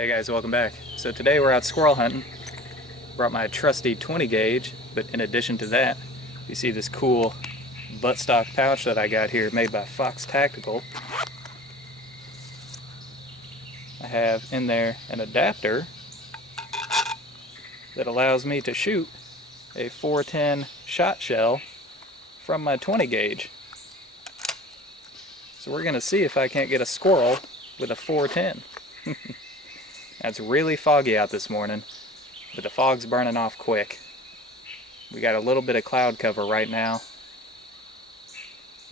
Hey guys, welcome back. So today we're out squirrel hunting. Brought my trusty 20 gauge, but in addition to that, you see this cool buttstock pouch that I got here made by Fox Tactical. I have in there an adapter that allows me to shoot a 410 shot shell from my 20 gauge. So we're gonna see if I can't get a squirrel with a 410. It's really foggy out this morning, but the fog's burning off quick. We got a little bit of cloud cover right now.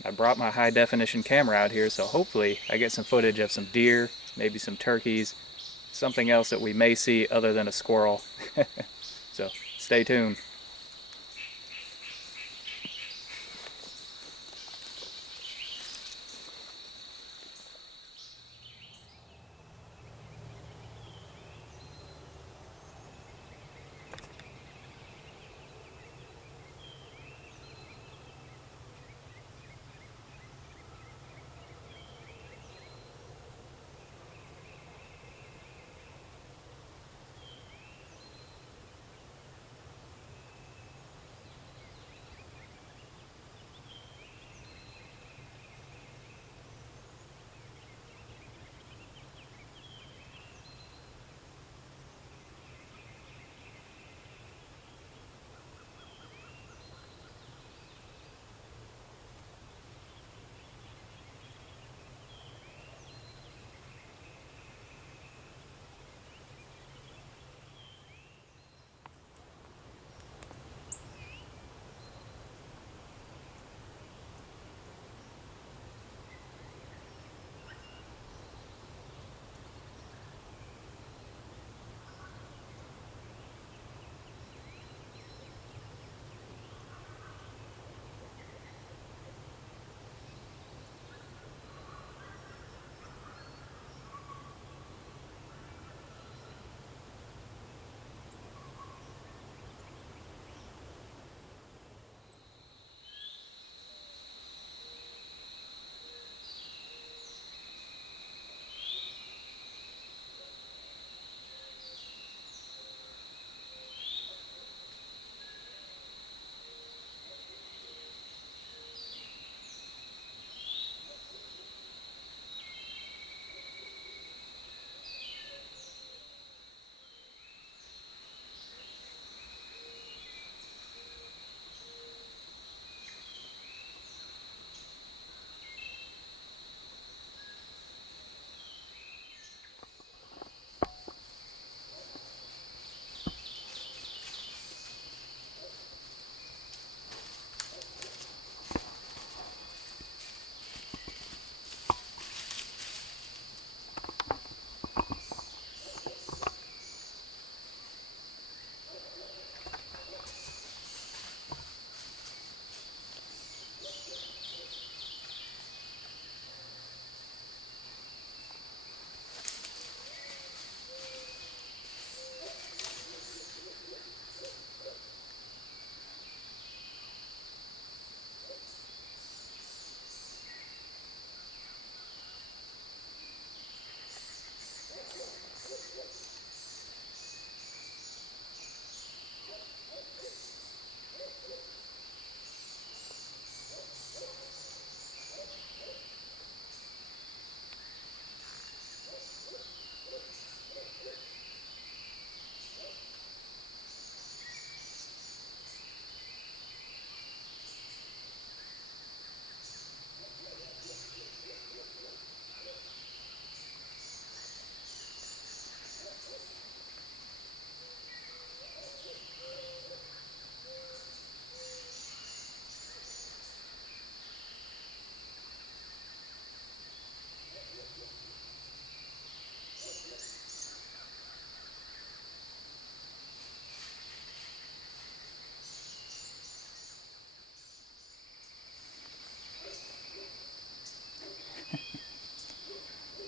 I brought my high definition camera out here, so hopefully I get some footage of some deer, maybe some turkeys, something else that we may see other than a squirrel. So stay tuned.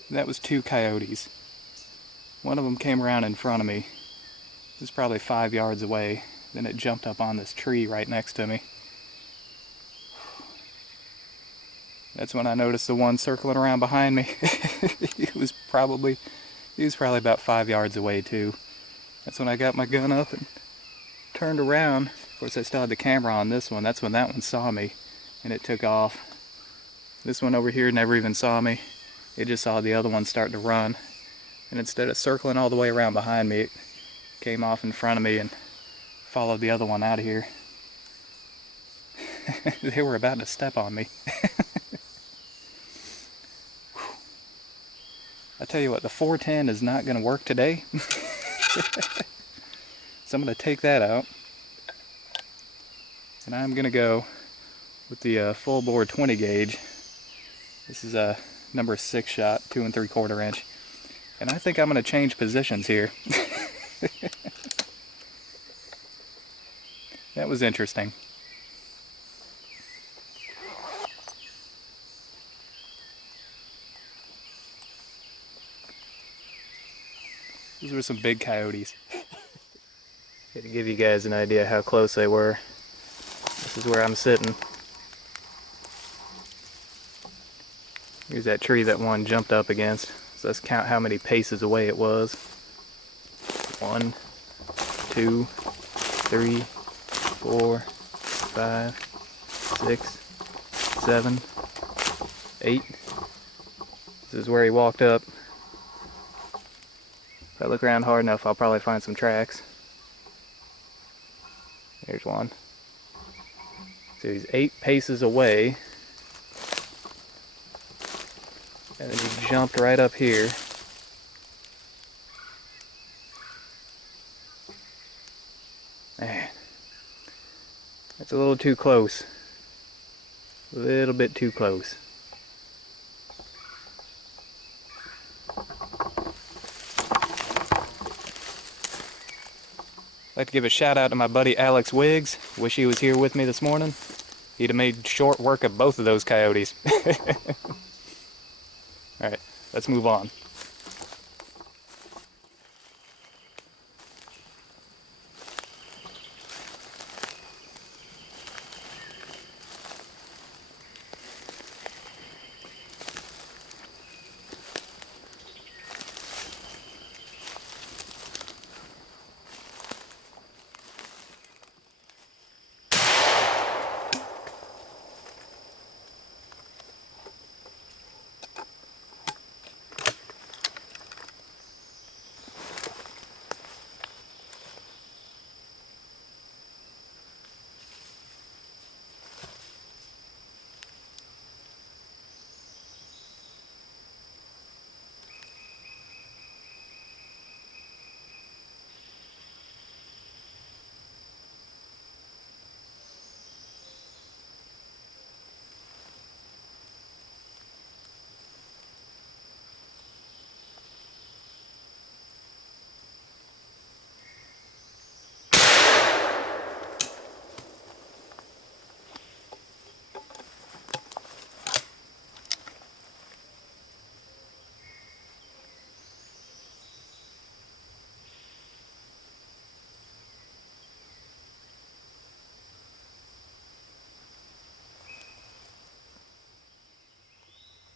That was two coyotes. One of them came around in front of me. It was probably 5 yards away. Then it jumped up on this tree right next to me. That's when I noticed the one circling around behind me. He He was probably about 5 yards away too. That's when I got my gun up and turned around. Of course, I still had the camera on this one. That's when that one saw me and it took off. This one over here never even saw me. It just saw the other one start to run. And instead of circling all the way around behind me, it came off in front of me and followed the other one out of here. They were about to step on me. I tell you what, the 410 is not going to work today. So I'm going to take that out. And I'm going to go with the full bore 20 gauge. This is a number 6 shot, 2 3/4 inch. And I think I'm going to change positions here. That was interesting. Those were some big coyotes. To give you guys an idea how close they were, this is where I'm sitting. Here's that tree that one jumped up against. So let's count how many paces away it was. 1, 2, 3, 4, 5, 6, 7, 8. This is where he walked up. If I look around hard enough, I'll probably find some tracks. There's one. So he's 8 paces away. And then he jumped right up here. Man, that's a little too close. A little bit too close. I'd like to give a shout out to my buddy Alex Wiggs. Wish he was here with me this morning. He'd have made short work of both of those coyotes. Alright, let's move on.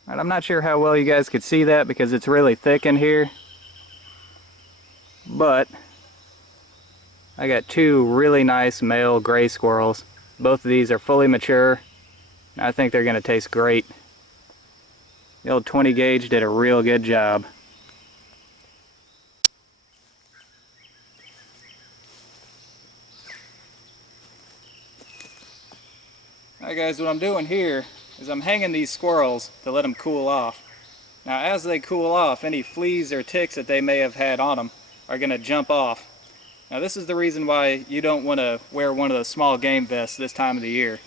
And I'm not sure how well you guys could see that because it's really thick in here. But I got 2 really nice male gray squirrels. Both of these are fully mature. I think they're going to taste great. The old 20 gauge did a real good job. Alright guys, what I'm doing here is I'm hanging these squirrels to let them cool off. Now as they cool off, any fleas or ticks that they may have had on them are going to jump off. Now this is the reason why you don't want to wear one of those small game vests this time of the year.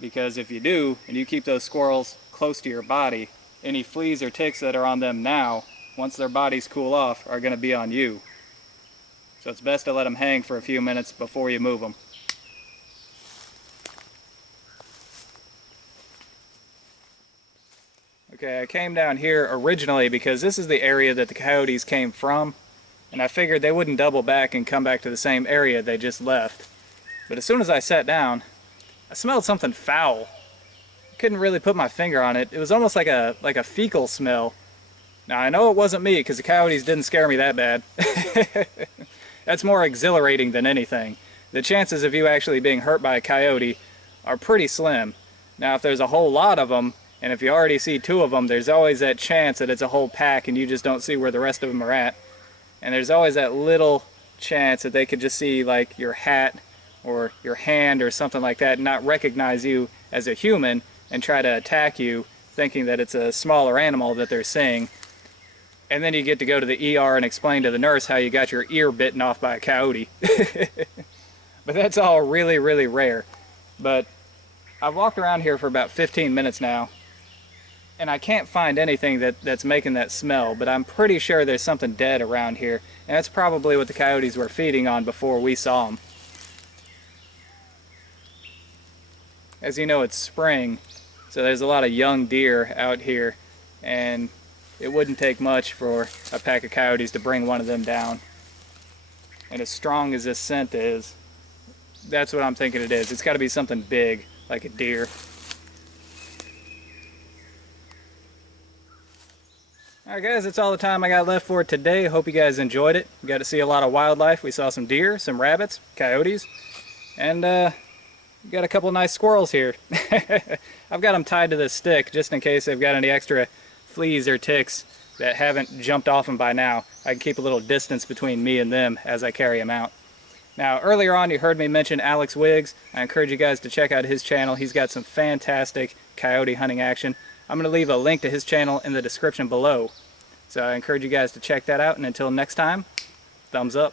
Because if you do, and you keep those squirrels close to your body, any fleas or ticks that are on them now, once their bodies cool off, are going to be on you. So it's best to let them hang for a few minutes before you move them. Okay, I came down here originally because this is the area that the coyotes came from, and I figured they wouldn't double back and come back to the same area they just left. But as soon as I sat down, I smelled something foul. Couldn't really put my finger on it. It was almost like a fecal smell. Now I know it wasn't me because the coyotes didn't scare me that bad. That's more exhilarating than anything. The chances of you actually being hurt by a coyote are pretty slim. Now if there's a whole lot of them, and if you already see 2 of them, there's always that chance that it's a whole pack and you just don't see where the rest of them are at. And there's always that little chance that they could just see like your hat or your hand or something like that and not recognize you as a human and try to attack you thinking that it's a smaller animal that they're seeing. And then you get to go to the ER and explain to the nurse how you got your ear bitten off by a coyote. But that's all really, really rare. But I've walked around here for about 15 minutes now, and I can't find anything that's making that smell, but I'm pretty sure there's something dead around here, and that's probably what the coyotes were feeding on before we saw them. As you know, it's spring, so there's a lot of young deer out here, and it wouldn't take much for a pack of coyotes to bring one of them down. And as strong as this scent is, that's what I'm thinking it is. It's got to be something big, like a deer. Alright guys, that's all the time I got left for today. Hope you guys enjoyed it. We got to see a lot of wildlife. We saw some deer, some rabbits, coyotes, and we got a couple nice squirrels here. I've got them tied to this stick just in case they've got any extra fleas or ticks that haven't jumped off them by now. I can keep a little distance between me and them as I carry them out. Now earlier on you heard me mention Alex Wiggs. I encourage you guys to check out his channel. He's got some fantastic coyote hunting action. I'm going to leave a link to his channel in the description below. So I encourage you guys to check that out, and until next time, thumbs up.